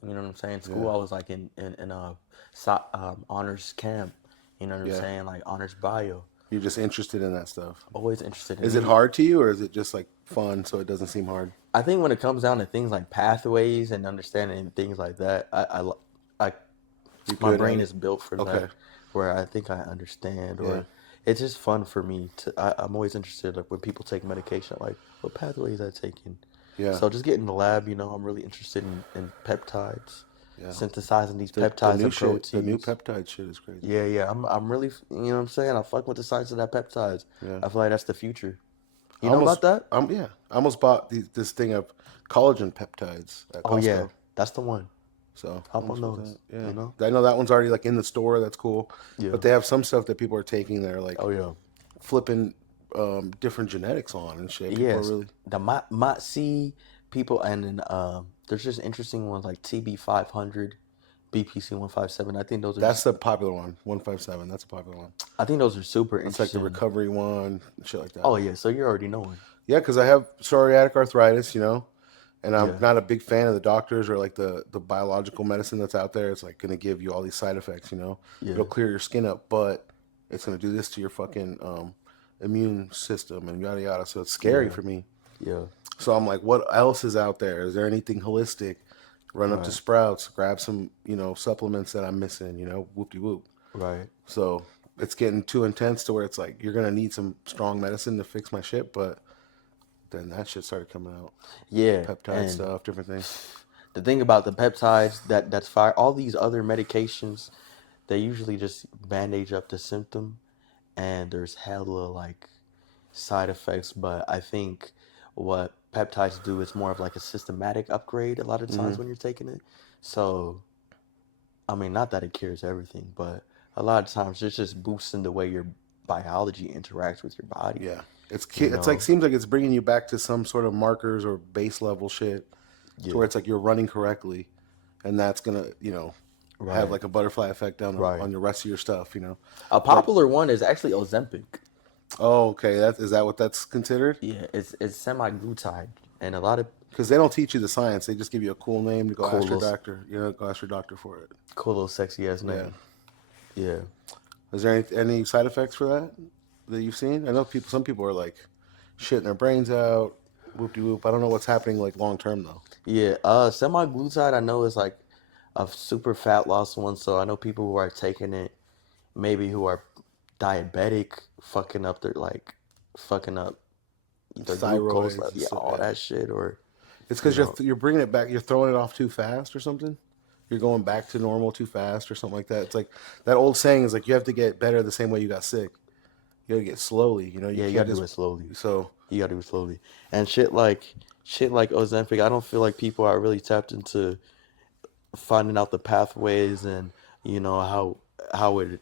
You know what I'm saying? School, I was like in honors camp. You know what I'm saying? Like honors bio. You're just interested in that stuff. Always interested in Is it hard to you, or is it just like fun so it doesn't seem hard? I think when it comes down to things like pathways and understanding things like that, I You're my good at brain it? is built for Okay. that, where I think I understand, Yeah. or it's just fun for me to. I'm always interested, like when people take medication, like what pathways are taking. Yeah. So just get in the lab, I'm really interested in peptides, Yeah. synthesizing these The peptides new and shit, the new proteins. peptide shit is crazy. Yeah. I'm really, what I'm saying? I fuck with the science of that peptides. Yeah. I feel like that's the future. I You know about almost, that? yeah, I almost bought this thing of collagen peptides at Oh yeah, Costco. that's the one. So I Hop on almost bought those. that. Yeah. I know that one's already like in the store. That's cool. Yeah. But they have some stuff that people are taking that are like Oh yeah. flipping different genetics on and shit. People are Yes. really. The MOTC people, and then there's just interesting ones like TB500, BPC157. I think those are That's the popular one. 157. That's a popular one. I think those are super It's like the interesting. recovery one and shit like that. Oh yeah, so you're already knowing. Yeah, because I have psoriatic arthritis, and I'm Yeah. not a big fan of the doctors or like the biological medicine that's out there. It's like going to give you all these side effects, Yeah. It'll clear your skin up, but it's going to do this to your fucking immune system and yada yada. So it's scary Yeah. for me. Yeah. So I'm like, what else is out there? Is there anything holistic? Run up to Right. Sprouts, grab some, supplements that I'm missing, whoop de whoop. Right. So it's getting too intense to where it's like you're gonna need some strong medicine to fix my shit, but then that shit started coming out. Yeah. Peptide And stuff, different things. the thing about the peptides that's fire. All these other medications, they usually just bandage up the symptom, and there's hella like side effects. But I think what peptides do is more of like a systematic upgrade a lot of times when you're taking it. So I mean, not that it cures everything, but a lot of times it's just boosting the way your biology interacts with your body. Yeah. It's You it's like know, seems like it's bringing you back to some sort of markers or base level shit to where yeah, it's like you're running correctly, and that's gonna have right, like a butterfly effect down right. on the rest of your stuff, A But popular one is actually Ozempic. oh, okay, is that what that's considered? Yeah, it's semi-glutide, and a lot of Because they don't teach you the science; they just give you a cool name to go cool ask your little, doctor. Go ask your doctor for it. cool little sexy ass Yeah. name. Yeah. Is there any side effects for that you've seen? I know some people are like shitting their brains out, whoop de whoop. I don't know what's happening like long term though. Yeah, semi-glutide I know is like a super fat loss one, so I know people who are taking it, maybe who are diabetic, fucking up their glucose Thyroids level, and yeah, stuff. all Yeah. that shit, or It's you because know, you're bringing it back. You're throwing it off too fast or something. You're going back to normal too fast or something like that. It's like that old saying is like you have to get better the same way you got sick. You gotta get slowly. You yeah, you can't gotta do just it slowly. so You gotta do it slowly, and shit like Ozempic. I don't feel like people are really tapped into finding out the pathways and how it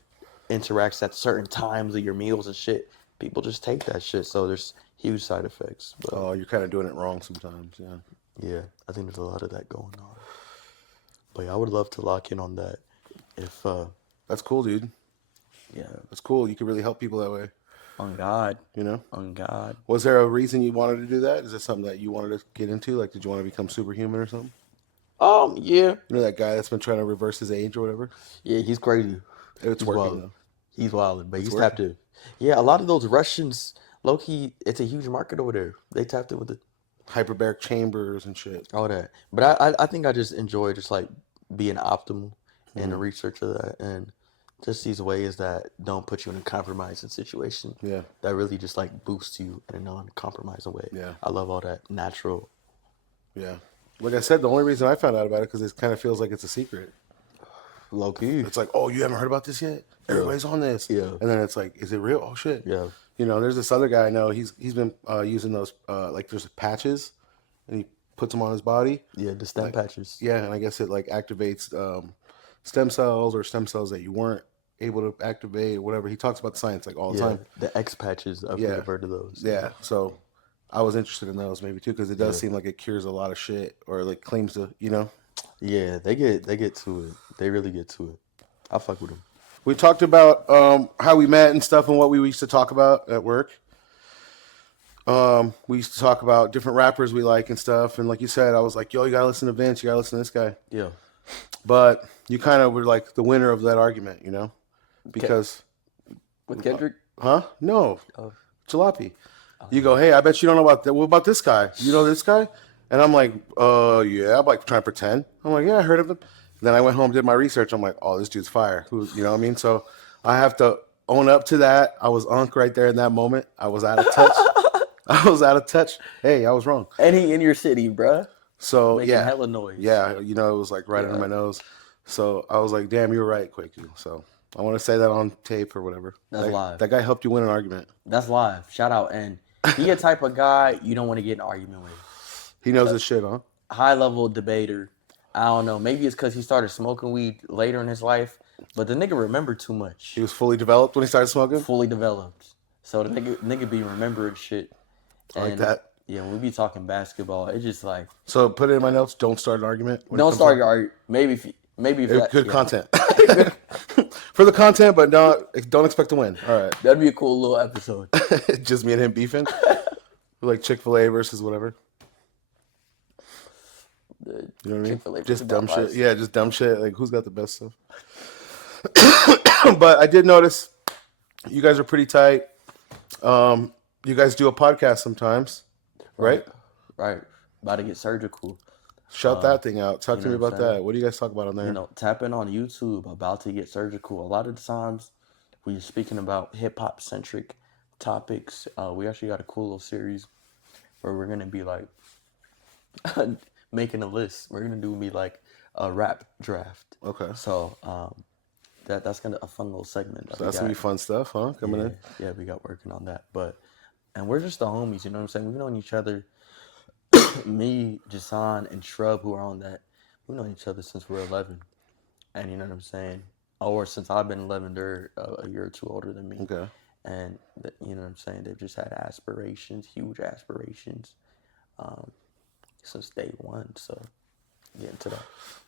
interacts at certain times of your meals and shit. People just take that shit, so there's huge side effects. But you're kind of doing it wrong sometimes. Yeah, yeah, I think there's a lot of that going on. But yeah, I would love to lock in on that. If that's cool, dude. yeah, That's cool. You can really help people that way. on God, You know. on God. Was there a reason you wanted to do that? Is it something that you wanted to get into? Like, did you want to become superhuman or something? Yeah, You know that guy that's been trying to reverse his age or whatever? yeah, he's crazy. It's He's working wild. though. He's wild, but It's he's tapped working. in. Yeah, a lot of those Russians, low key, it's a huge market over there. They tapped in with it, Hyperbaric chambers and shit. all that. But I think I just enjoy just like being optimal in the Mhm. research of that, and just these ways that don't put you in a compromising situation, Yeah, that really just like boosts you in a non-compromising way. yeah, I love all that natural. yeah. Like I said, the only reason I found out about it because it kind of feels like it's a secret. Low key. It's like, oh, you haven't heard about this yet? Yeah. Everybody's on this. Yeah. And then it's like, is it real? Oh shit. Yeah. There's this other guy I know. He's been using those like there's patches, and he puts them on his body. Yeah, the stem Like, patches. yeah, and I guess it like activates stem cells or stem cells that you weren't able to activate or whatever. He talks about the science like all the Yeah, time. the X patches. I think Yeah. I've heard of those. Yeah, so I was interested in those maybe too because it does Yeah. seem like it cures a lot of shit or like claims to, Yeah, they get to it. They really get to it. I fuck with them. We talked about how we met and stuff and what we used to talk about at work. We used to talk about different rappers we like and stuff. And like you said, I was like, yo, you gotta listen to Vince. You gotta listen to this guy. Yeah. But you kind of were like the winner of that argument, because With Kendrick? Huh? No. Oh, Jalopy. You go, hey, I bet you don't know about that. What about this guy? You know this guy? And I'm like, yeah. I'm like trying to pretend. I'm like, yeah, I heard of him. Then I went home, did my research. I'm like, oh, this dude's fire. Who, you know what I mean? So I have to own up to that. I was unk right there in that moment. I was out of touch. I was out of touch. Hey, I was wrong. and he in your city, bruh. So Making yeah, hella noise. yeah, it was like right under my nose. So I was like, damn, you were right, Quaku. So I want to say that on tape or whatever. That's live. That guy helped you win an argument. That's live. Shout out. And he a type of guy you don't want to get in an argument with. He knows his shit, huh? High level debater. I don't know. Maybe it's because he started smoking weed later in his life, but the nigga remembered too much. He was fully developed when he started smoking? Fully developed. So the nigga be remembering shit. I like that. Yeah, when we be talking basketball, it's just like. So put it in my notes. Don't start an argument. Don't start your argument. Maybe if that, good content. For the content, but don't expect to win. All right. That'd be a cool little episode. Just me and him beefing. Like Chick-fil-A versus whatever. You know what I mean? Chick-fil-A Just versus dumb Popeyes. shit. Yeah, just dumb shit. Like, who's got the best stuff? But I did notice you guys are pretty tight. You guys do a podcast sometimes, right? Right. About to get surgical. Shout that thing out. Talk to me know what about I'm saying? that. What do you guys talk about on there? Tap in on YouTube. About to get surgical. A lot of the times, we're speaking about hip hop centric topics. We actually got a cool little series where we're gonna be like making a list. We're gonna do like a rap draft. Okay. So that's gonna a fun little segment. So that's gonna be fun stuff, huh? Coming in. Yeah, we got working on that. And we're just the homies, you know what I'm saying? We've known each other. Me, Jason, and Shrub, who are on that, we've known each other since we were 11. And you know what I'm saying? Or since I've been 11, they're a year or two older than me. Okay. And you know what I'm saying? They've just had aspirations, huge aspirations, since day one. So get into that.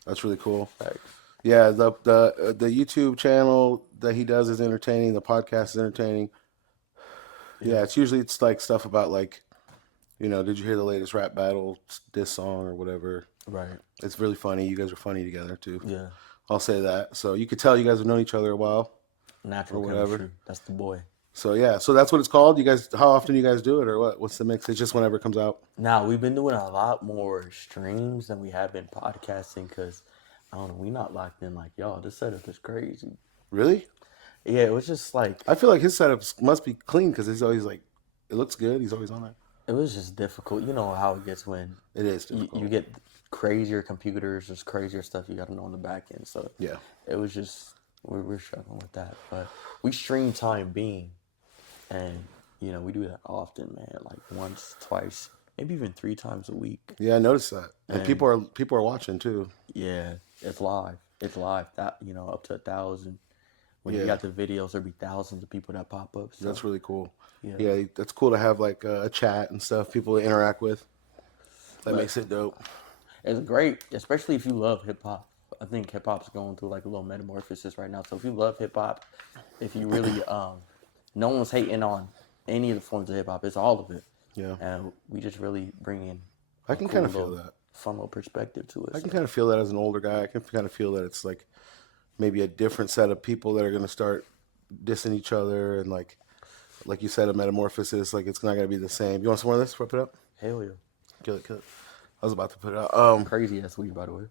That's really cool. Thanks. Yeah, the YouTube channel that he does is entertaining. The podcast is entertaining. Yeah, it's like stuff about like, did you hear the latest rap battle, diss song or whatever? Right. It's really funny. You guys are funny together too. Yeah. I'll say that. So you could tell you guys have known each other a while. Natural or whatever. chemistry. That's the boy. So yeah, so that's what it's called. You guys, how often you guys do it, or what? What's the mix? It's just whenever it comes out. Now we've been doing a lot more streams than we have been podcasting because I don't know, we not locked in like y'all. This setup is crazy. Really? Yeah, it was just like I feel like his setup must be clean because he's always like, it looks good. He's always on it. it was just difficult. You know how it gets when It is difficult. you get crazier computers, just crazier stuff you got to know on the back end. So Yeah. it was just we're struggling with that, but we stream time being, and we do that often, man. Like once, twice, maybe even 3 times a week. Yeah, I noticed that, and people are watching too. Yeah, it's live. It's live. That up to 1,000. When you got the videos, there'll be thousands of people that pop up. So. That's really cool. Yeah. Yeah, that's cool to have like a chat and stuff, people to interact with. That makes it dope. It's great, especially if you love hip hop. I think hip hop's going through like a little metamorphosis right now. So if you love hip hop, if you really, no one's hating on any of the forms of hip hop. It's all of it. Yeah. And we just really bring in. I can kind of feel that. Fun little perspective to it. I can kind of feel that as an older guy. I can kind of feel that it's like maybe a different set of people that are going to start dissing each other, and like you said, a metamorphosis. Like it's not going to be the same. You want some more of this? Wrap it up. Hell yeah. Kill it. I was about to put it out. Crazy ass weed, by the way.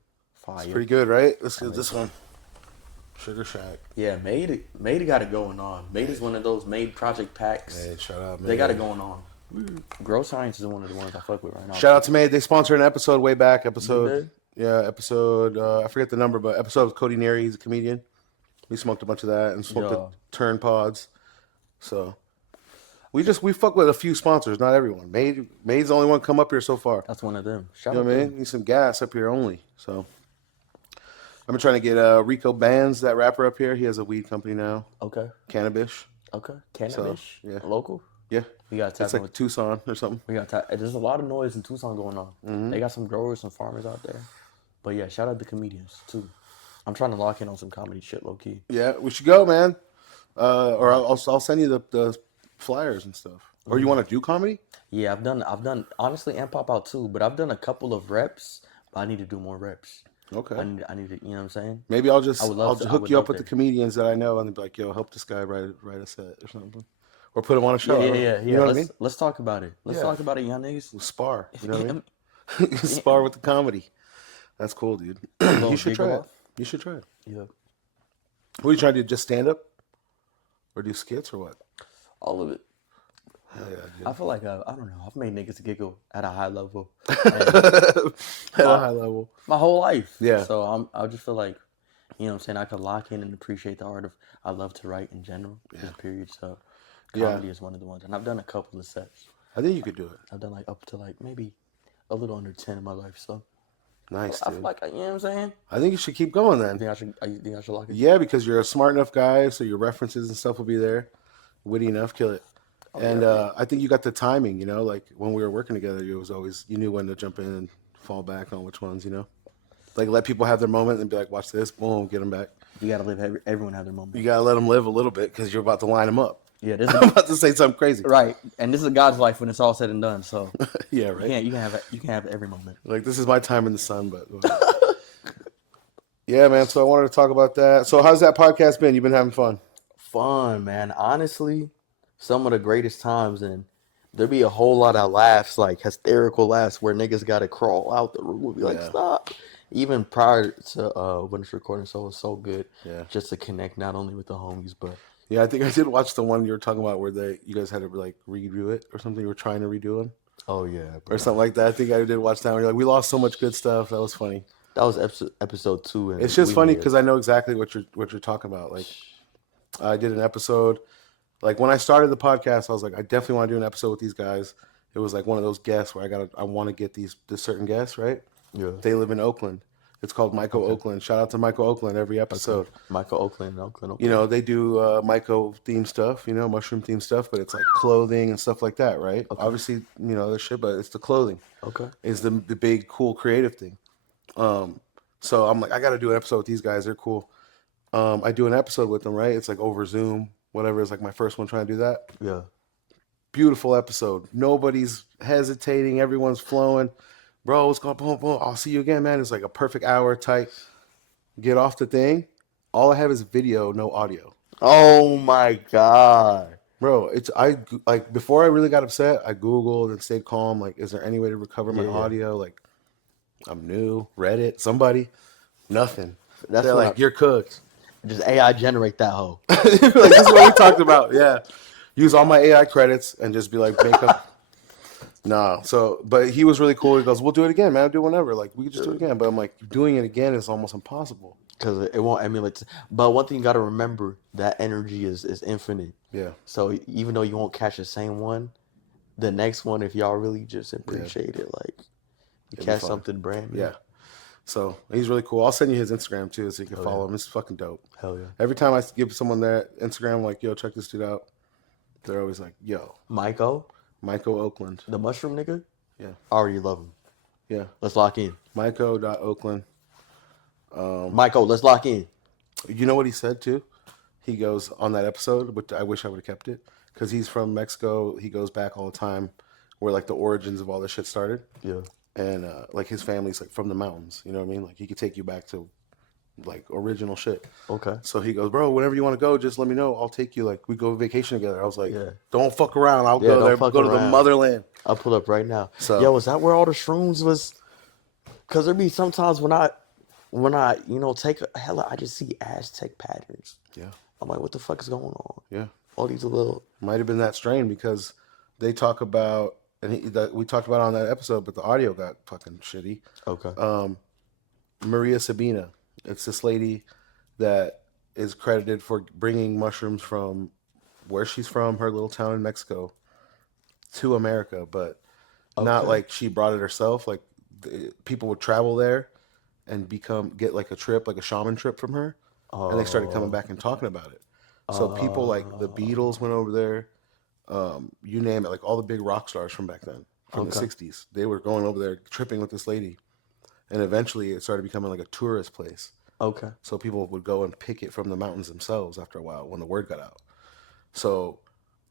Fire. It's pretty good, right? Let's get this one. Sugar Shack. Yeah, Made got it going on. Made is one of those Made project packs. Hey, shout out, man. They got it going on. Grow Science is one of the ones I fuck with right now. Shout out to Made. They sponsored an episode way back. You did? I forget the number, but episode with Cody Neary. He's a comedian. We smoked a bunch of that and smoked the Turn Pods. So we fuck with a few sponsors, not everyone. Made's the only one come up here so far. That's one of them. You know what I mean? Need some gas up here only. So I've been trying to get Rico Bands, that rapper up here. He has a weed company now. Okay. Cannabis. Okay. Cannabis. So, yeah. Local. Yeah. We got It's like Tucson or something. There's a lot of noise in Tucson going on. Mm-hmm. They got some growers, some farmers out there. But yeah, shout out to comedians too. I'm trying to lock in on some comedy shit, low key. Yeah, we should go, man. Or I'll send you the flyers and stuff. Or you want to do comedy? Yeah, I've done honestly and pop out too, but I've done a couple of reps. But I need to do more reps. Okay. I need to, you know what I'm saying? Maybe I'll just hook you up with that. the comedians that I know and be like, yo, help this guy write a set or something. or put him on a show. You know what I mean? Let's talk about it. Let's Yeah. talk about it, young niggas. We'll spar. You know what I mean? Spar with the comedy. That's cool, dude. You should try it. You should try it. Yeah. What are you trying to do? Just stand up, or do skits, or what? All of it. Hell yeah, dude. I feel like I don't know. I've made niggas giggle at a high level At a high level. my whole life. Yeah. So I just feel like, you know what I'm saying, I could lock in and appreciate the art of, I love to write in general, just period. So comedy is one of the ones. And I've done a couple of sets. I think you could do it. I've done like up to like maybe a little under 10 in my life. So Nice, I dude. feel like, you know what I'm saying? I think you should keep going then. You think I should lock it? Yeah, because you're a smart enough guy, so your references and stuff will be there. Witty enough, kill it. And I think you got the timing, you know, like when we were working together, it was always, you knew when to jump in and fall back on which ones, you know? Like let people have their moment and be like, watch this, boom, get them back. You got to let everyone have their moment. You got to let them live a little bit because you're about to line them up. Yeah, this I'm about to say something crazy. right. And this is God's life when it's all said and done. So Yeah, right? you can have every moment. Like this is my time in the sun, but yeah, man. So I wanted to talk about that. So how's that podcast been? You've been having fun? Fun, man. Honestly, some of the greatest times, and there be a whole lot of laughs, like hysterical laughs, where niggas got to crawl out the room and be like, stop. Even prior to when it's recording, so it was so good. Yeah. Just to connect not only with the homies, but Yeah, I think I did watch the one you were talking about where you guys had to like redo it or something. You were trying to redo it oh yeah, bro. or something like that. I think I did watch that one. You're like, we lost so much good stuff. That was funny. That was episode 2. And It's just funny because I know exactly what you're talking about. Like, I did an episode. Like when I started the podcast, I was like, I definitely want to do an episode with these guys. It was like one of those guests where I want to get this certain guests, right? Yeah. They live in Oakland. It's called Myco Oakland. Shout out to Myco Oakland every episode. Michael Oakland. You know, they do Myco themed stuff, you know, mushroom themed stuff, but it's like clothing and stuff like that, right? Okay. Obviously, you know, there's shit, but it's the clothing. Okay. Is the big, cool, creative thing. So I'm like, I got to do an episode with these guys. They're cool. I do an episode with them, right? It's like over Zoom, whatever. It's like my first one trying to do that. Yeah. Beautiful episode. Nobody's hesitating. Everyone's flowing. Bro, what's going on? Boom. I'll see you again, man. It's like a perfect hour tight. Get off the thing. All I have is video, no audio. Oh my God. Bro, like before I really got upset, I Googled and stayed calm. Like, is there any way to recover my audio? Like, I'm new. Reddit, somebody. Nothing. They're like, you're cooked. Just AI generate that hoe. Like, this is what we talked about. Yeah. Use all my AI credits and just be like, make up. Nah. So, but he was really cool. He goes, we'll do it again, man. I'll do whenever. Like, we can just do it again. But I'm like, doing it again is almost impossible. Because it won't emulate. But one thing you got to remember, that energy is infinite. Yeah. So even though you won't catch the same one, the next one, if y'all really just appreciate it, like, you catch something brand new. Yeah. So he's really cool. I'll send you his Instagram too so you can follow him. It's fucking dope. Hell yeah. Every time I give someone that Instagram, like, yo, check this dude out, they're always like, yo. Myco Oakland. The mushroom nigga? Yeah. I already love him. Yeah. Let's lock in. Myco.Oakland. Myco, let's lock in. You know what he said too? He goes on that episode, but I wish I would have kept it because he's from Mexico. He goes back all the time where like the origins of all this shit started. Yeah. And like his family's like from the mountains, you know what I mean? Like he could take you back to like original shit. Okay. So he goes, bro, whenever you want to go, just let me know. I'll take you. Like we go vacation together. I was like, don't fuck around. I'll go there. Go to the motherland. I'll pull up right now. So, yo, is that where all the shrooms was? Because there be sometimes when I take a hella, I just see Aztec patterns. Yeah. I'm like, what the fuck is going on? Yeah. All these little. Might have been that strain because they talk about, and we talked about it on that episode, but the audio got fucking shitty. Okay. Maria Sabina. It's this lady that is credited for bringing mushrooms from where she's from, her little town in Mexico, to America, but not like she brought it herself. Like people would travel there and get like a trip, like a shaman trip from her, and they started coming back and talking about it. So people like the Beatles went over there, you name it, like all the big rock stars from back then, from the 60s. They were going over there tripping with this lady. And eventually it started becoming like a tourist place. Okay. So people would go and pick it from the mountains themselves after a while when the word got out. So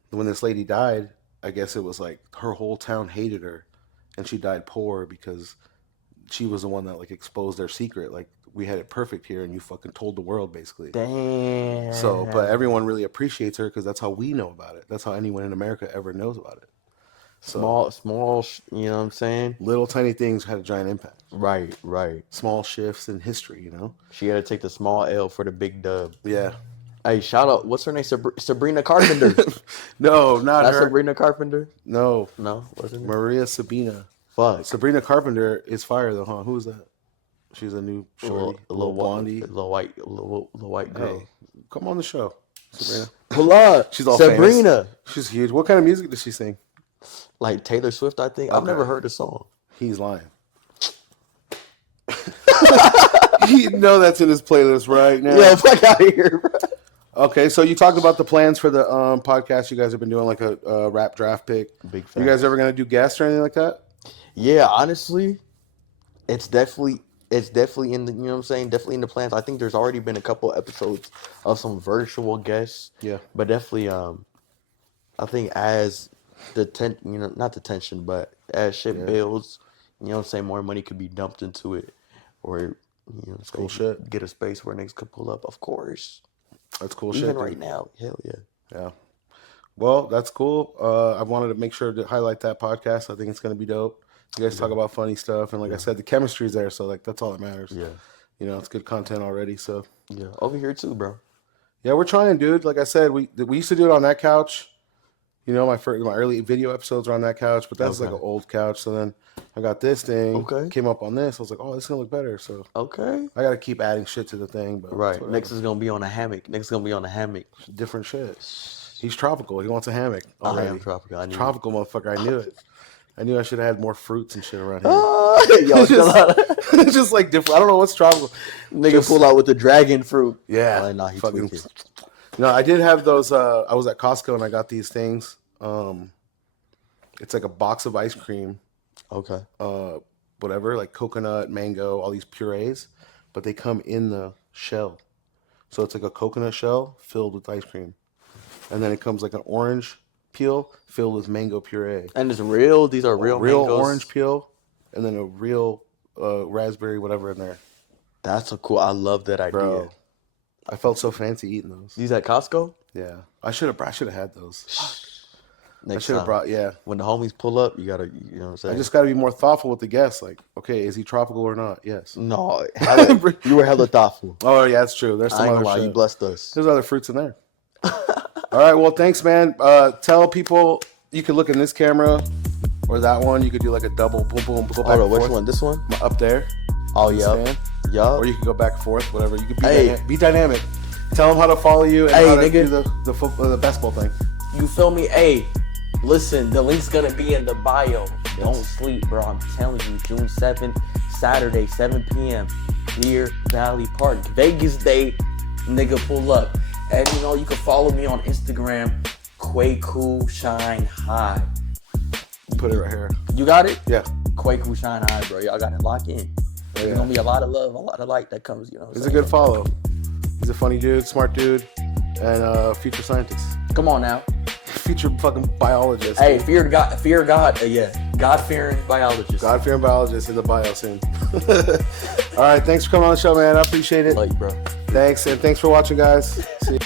when this lady died, I guess it was like her whole town hated her and she died poor because she was the one that like exposed their secret. Like we had it perfect here, and you fucking told the world basically. Damn. So, but everyone really appreciates her because that's how we know about it. That's how anyone in America ever knows about it. So, Small, you know what I'm saying? little tiny things had a giant impact. Right. Small shifts in history, She had to take the small L for the big dub. Yeah. Hey, shout out. What's her name? Sabrina Carpenter. No, not That's her. Sabrina Carpenter? No. What's her name? Maria Sabina. Fuck. Sabrina Carpenter is fire though, huh? Who is that? She's a new shorty, A little blondie. little white girl. Hey, come on the show, Sabrina. Pull up. She's all Sabrina. famous. She's huge. What kind of music does she sing? Like Taylor Swift, I think. I've never heard the song. He's lying. You know that's in his playlist right now. Yeah, fuck out of here, bro. Okay, so you talked about the plans for the podcast. You guys have been doing like a rap draft pick. Big You guys ever gonna do guests or anything like that? Yeah, honestly, it's definitely in the, you know what I'm saying? Definitely in the plans. I think there's already been a couple episodes of some virtual guests. Yeah. But definitely, I think as not the tension, but as shit builds, you know what I'm saying, more money could be dumped into it, or you know, what I'm cool saying, shit. get a space where niggas could pull up. Of course, That's cool even shit. right now, hell yeah. Yeah. Well, that's cool. I wanted to make sure to highlight that podcast. I think it's gonna be dope. You guys talk about funny stuff, and like I said, the chemistry's there, so like that's all that matters. Yeah. You know, it's good content already. So Yeah, over here too, bro. yeah, we're trying, dude. Like I said, we used to do it on that couch. You know, my early video episodes were on that couch, but that's like an old couch. So then I got this thing. Okay. Came up on this. I was like, oh, this is gonna look better. So Okay. I got to keep adding shit to the thing. But Right. Next is gonna be on a hammock. different shit. He's tropical. He wants a hammock. I am tropical. I knew it. Tropical motherfucker. I knew it. I knew I should have had more fruits and shit around here. Yo, chill out. It's just like different. I don't know what's tropical. Nigga pull out with the dragon fruit. Yeah. Oh, nah, he fucking. tweaking. No, I did have those. I was at Costco and I got these things. It's like a box of ice cream. Okay. Whatever, like coconut, mango, all these purees, but they come in the shell. So it's like a coconut shell filled with ice cream. And then it comes like an orange peel filled with mango puree. And it's real? These are real mangoes? Orange peel, and then a real raspberry whatever in there. That's I love that idea. Bro, I felt so fancy eating those. These at Costco? Yeah. I should have had those. Next I should have time. brought, yeah. When the homies pull up, you gotta, you know what I'm saying? I just got to be more thoughtful with the guests. Like, okay, is he tropical or not? Yes. No, you were hella thoughtful. Oh, yeah, that's true. There's some I ain't other gonna lie, shit. you blessed us. There's other fruits in there. All right, well, thanks, man. Tell people you could look in this camera or that one. You could do like a double boom, boom, go back Hold on, and which forth. one? This one? Up there. Oh, This yeah. fan. Yup. Or you could go back and forth, whatever. You could be, Hey. dynamic. Tell them how to follow you and Hey, how to nigga. do the basketball thing. You feel me? Hey, listen, the link's gonna be in the bio. Don't sleep, bro. I'm telling you, June 7th, Saturday, 7 p.m. Deer Valley Park. Vegas Day, nigga, pull up. And you know, you can follow me on Instagram, KwakuShineHi. Put it right here. You got it? Yeah. KwakuShineHi, bro. Y'all got it locked in. There's gonna be a lot of love, a lot of light that comes, you know. He's a good follow. He's a funny dude, smart dude, and future scientist. Come on now. Future fucking biologist. Hey, fear God, yeah. God-fearing biologist. God-fearing biologist in the bio soon. All right, thanks for coming on the show, man. I appreciate it. Like, bro. Thanks, and thanks for watching, guys. See you.